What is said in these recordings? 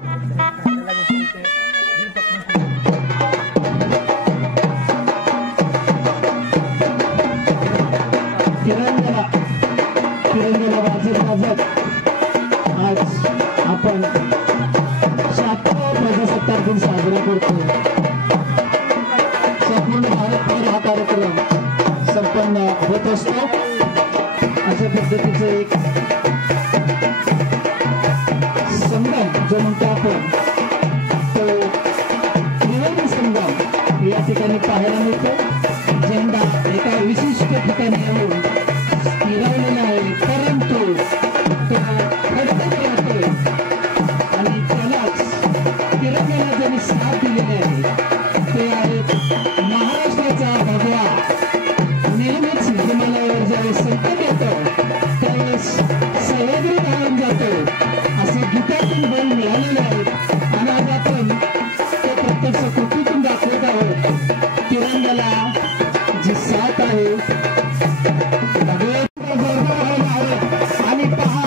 तिरंग्याला वाजत वाजत आज आपण 7वा प्रजासत्ताक दिन साजरा करतो. संपूर्ण भारतभर हा कार्यक्रम संपन्न होत असतो. अशा पद्धतीचं एक संगम जो म्हणतो आपण तो त्रिवेणी संगम या ठिकाणी पाहायला मिळतो. झेंडा एका विशिष्ट ठिकाणी येऊन स्थिरावलेला आहे, परंतु तो फडकत राहतोय आणि त्यालाच तिरंग्याला ज्यांनी साथ दिलेले आहे ते आहेत महाराष्ट्राचा भगवा. नेहमीच हिमालयावर ज्यावेळेस संकट येतं त्यावेळेस सह्याद्री धावून जातो असे गीतातून बळ मिळालेले आहेत आणि आज आपण ते प्रत्यक्ष कृतीतून दाखवत आहोत. तिरंग्याला जी साथ आहे आणि पहा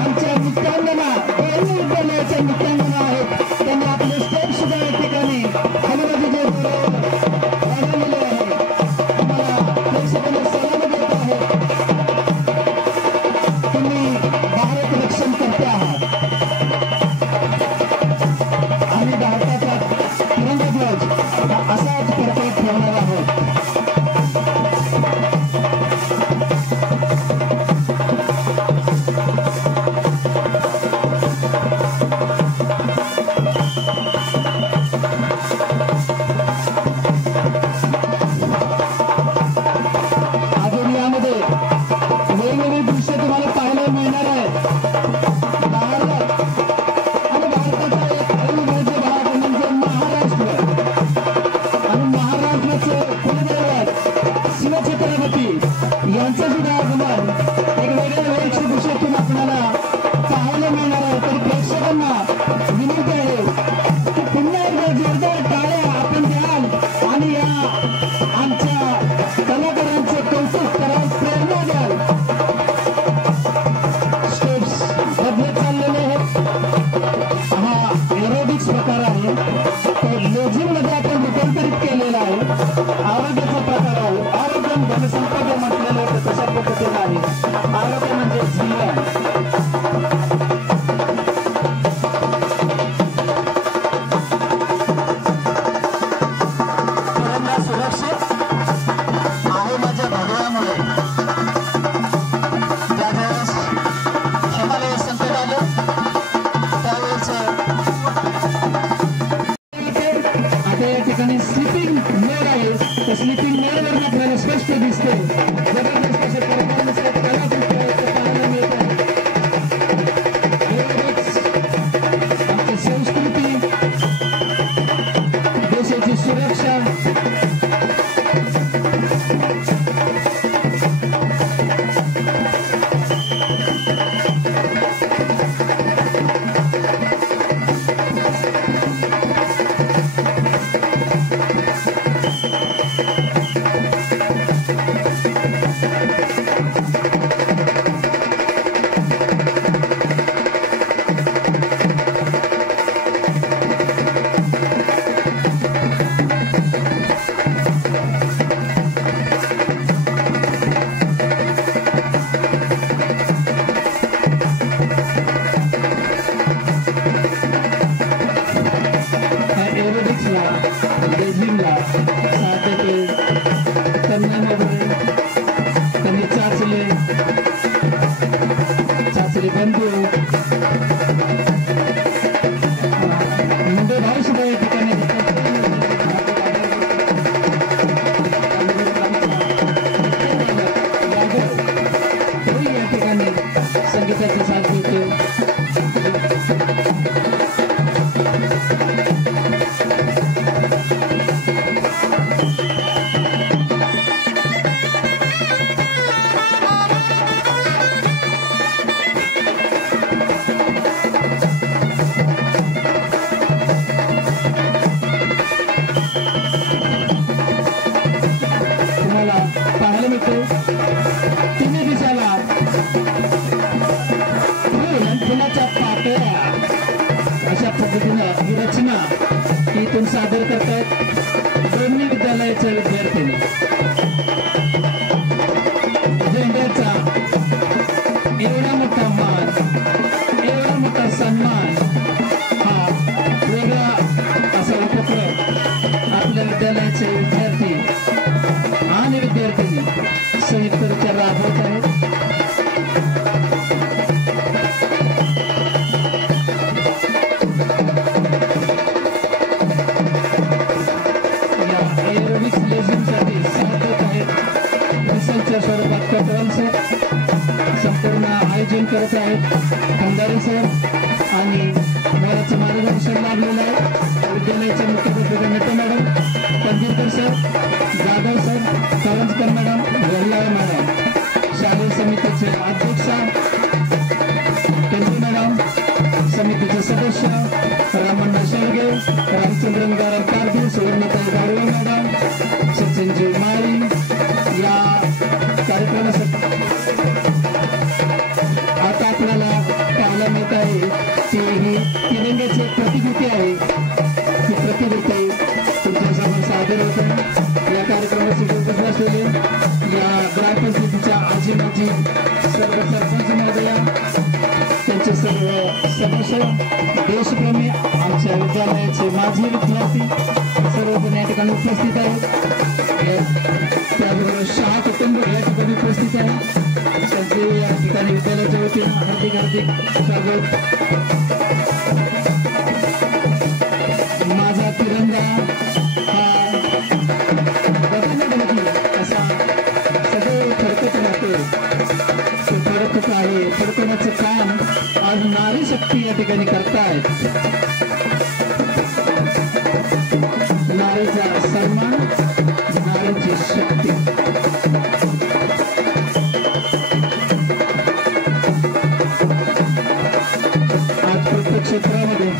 आमच्या नृत्यांगना दोन्ही विद्यालयाच्या नृत्यांगना आहेत. त्यांनी आपले स्टेप सुद्धा या ठिकाणी हनुमतीचे वाढवलेले आहे. आम्हाला प्रेक्षकांना सलाम देत आहे. तुम्ही भारत रक्षण करते आहात. आम्ही भारताचा तिरंगा ध्वज असाच फडकवत ठेवणार आहोत. यांचं सुद्धा आगमन एक वेगळ्या वेशभूषेतून आपल्याला पाहायला मिळणार आहे. तर प्रेक्षकांना विनंती आहे की पुन्हा एकदा जोरदार टाळ्या आपण द्याल आणि या आमच्या कलाकारांचे कौतुक कराल, प्रेरणा द्याल. स्टेप्स बदलत चाललेले आहेत. हा एरोबिक्स प्रकार आहे तो लेझिममध्ये आपण रूपांतरित केलेला आहे. आरोग्याचा प्रकार आहे. आरोग्य जनसंपदा म्हटलेलं होतं तशा पद्धतीनं आहे. आरोग्य म्हणजे जीवन. तिरंगा सुरक्षित आहे माझ्या भगव्यामुळे. ज्यावेळेस हिमालय संकट आलं त्यावेळेस आता या ठिकाणी स्लिपिंग मोड आहे. तर स्लिपिंग मोडवरून आपल्याला स्पष्ट दिसते. जबरदस्त असे परफॉर्मन्स कलाकृती पाहायला मिळत आहे. आमची संस्कृती, देशाची सुरक्षा लेझिमला साथ देते. कन्यामध्ये त्यांनी चाचले बंधू मुंबई भाऊ सुद्धा या ठिकाणी या ठिकाणी संगीताचा साथ देतो. पद्धतीनं ही रचना इथून सादर करतायत दोन्ही विद्यालयाच्या विद्यार्थ्यांनी. झेंड्याचा एवढा मोठा मान, एवढा मोठा सन्मान, हा वेगळा असा उपक्रम आपल्या विद्यालयाचे विद्यार्थी आणि विद्यार्थिनी संयुक्तरित्या राबवत आहेत. स्वरूपात कटवाल सर संपूर्ण आयोजन करत आहेत. खंडारे सर आणि बऱ्याच मार्गदर्शन लाभलेलं आहे. विद्यालयाचे मुख्याध्यापक Nete madam, Pandirkar sir, Jadhav sir, Karanjkar madam, Vellale madam, शालेय समितीचे अध्यक्ष टेंबे मॅडम, समितीचे सदस्य रामण्णा शेळगे, रामचंद्रन गारा पारधी, सुवर्णताई गाडवे मॅडम, सचिनजी माळी या कार्यक्रमासाठी आता आपल्याला पाहायला मिळत आहे की ही तिरंग्याची एक प्रतिकृती आहे. ही प्रतिकृती तुमच्यासमोर सादर होत आहे. या कार्यक्रमाची उपस्थित असलेले या ग्रामपंचायतीच्या आजी माजी सर्व सरपंच महोदया, त्यांचे सर्व सदस्य, देशप्रेमी, आमच्या विद्यालयाचे माजी विद्यार्थी सर्वजण या ठिकाणी उपस्थित आहेत. त्याबरोबर शाळा कुटुंब या ठिकाणी उपस्थित आहे. त्यांचे या ठिकाणी विद्यालयाच्या वतीनं हार्दिक हार्दिक स्वागत. माझा तिरंगा हा बदलण्यासाठी असा सदैव फडकत राहतो. ते फडकत आहे. फडकवण्याचं काम आज नारी शक्ती या ठिकाणी करतायत. नारीचा सन्मान, नारीची शक्ती. आज प्रत्येक क्षेत्रामध्ये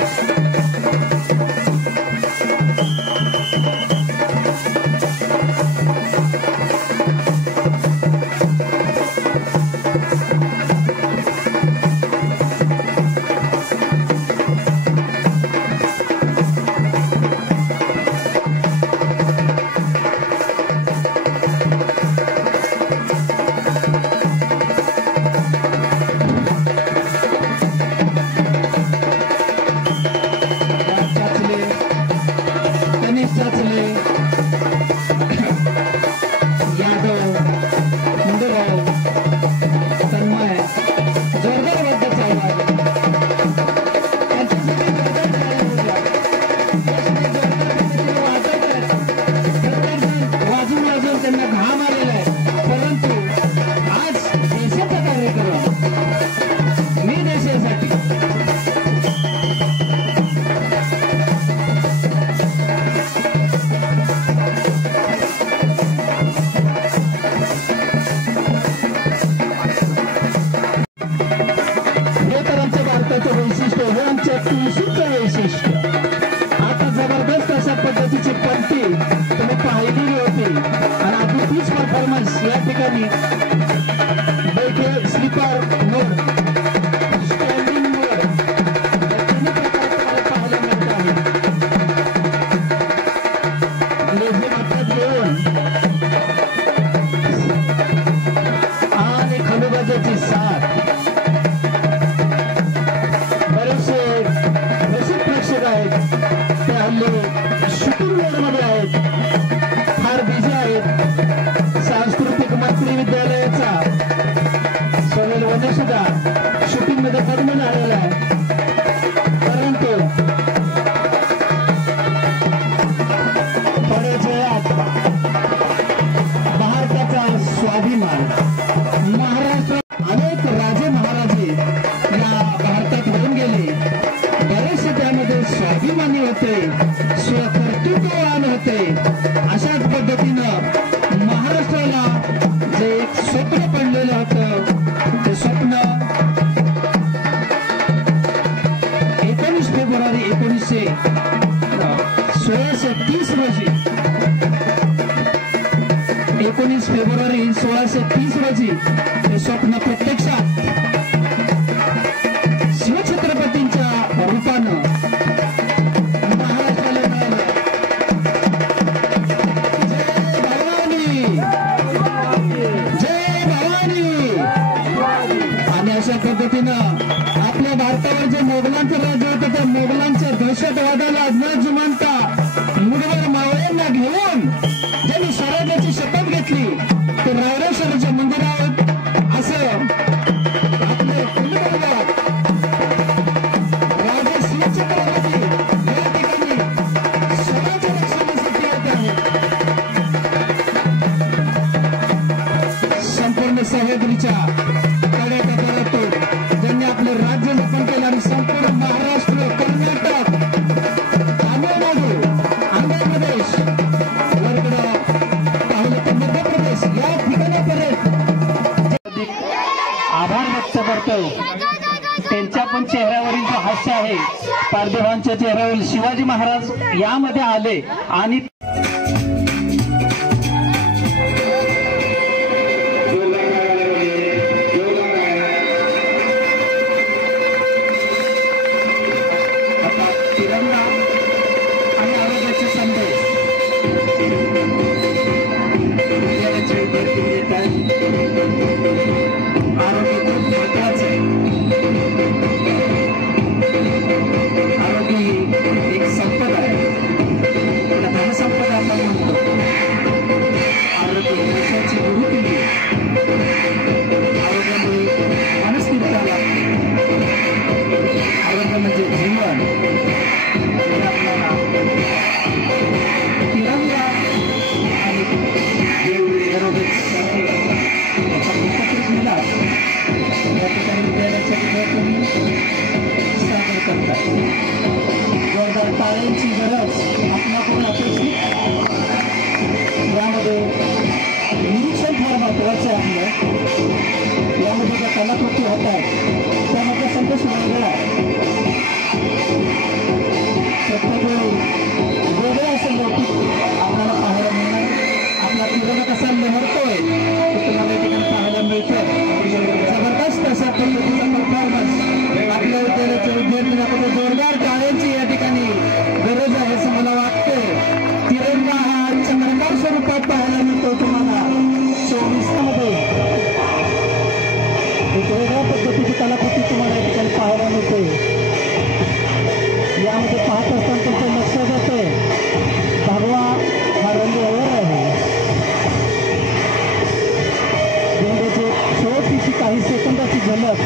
शूटिंग मध्ये पद्म झालेला आहे. परंतु बऱ्याच वेळात भारताचा स्वाभिमान, महाराष्ट्र अनेक राजे महाराजे या भारतात होऊन गेले. बरेचसे त्यामध्ये स्वाभिमानी होते, स्वकर्तृत्ववान होते. अशाच पद्धतीनं महाराष्ट्राला जे एक स्वप्न पडलेलं होतं, ते स्वप्न 19 फेब्रुवारी 1630 रोजी 19 फेब्रुवारी 1630 रोजी हे स्वप्न प्रत्यक्षात शिवछत्रपतींच्या रूपानं दहशतवादाला न जुमानता मुठभर मावळ्यांना घेऊन ज्यांनी स्वराज्याची शपथ घेतली ते रायरेश्वराच्या मंदिरात असं आपले कुलदैवत राजे शिवछत्रपती या ठिकाणी स्वराज्य रक्षणासाठी येत आहेत. संपूर्ण सह्याद्रीच्या कड्याकड्यातून ज्यांनी आपले राज्य जपन केलं आणि संपूर्ण महाराष्ट्र, कर्नाटक, तामिळनाडू, आंध्र प्रदेश, वरकडं पाहिलं तर मध्य प्रदेश या ठिकाणापर्यंत आभार व्यक्त करतोय. त्यांच्या पण चेहऱ्यावरील जो हास्य आहे, पारदेवांच्या चेहऱ्यावरील शिवाजी महाराज यामध्ये आले आणि टाळ्यांची गरज आपल्याकडून अपेक्षित. यामध्ये निरीक्षण फार महत्वाचं आहे. आपलं यामध्ये ज्या कलाकृती होत आहेत त्यामध्ये संतोष वेगळा प्रत्येक वेळी वेगळं असं लौकिक आपल्याला पाहायला मिळणार. आपला तिरंगा कसा लहरतोय ते तुम्हाला या ठिकाणी पाहायला मिळतं. जबरदस्त अशा पद्धतीचा परफॉर्मन्स आपल्या विद्यालयाच्या विद्यार्थ्यांना जोरदार टाळ्यांची या ठिकाणी गरज आहे असं मला वाटतं. तिरंगा हा चमत्कार स्वरूपात पाहायला मिळतो तुम्हाला 24 मध्ये. एक वेगळ्या पद्धतीची कलाकृती तुम्हाला या ठिकाणी पाहायला मिळते. यामध्ये पाहत असताना तुमचं लक्ष जाते भगवा हा रंग वर आहे. झेंड्याची शेवटची काही सेकंदाची झलक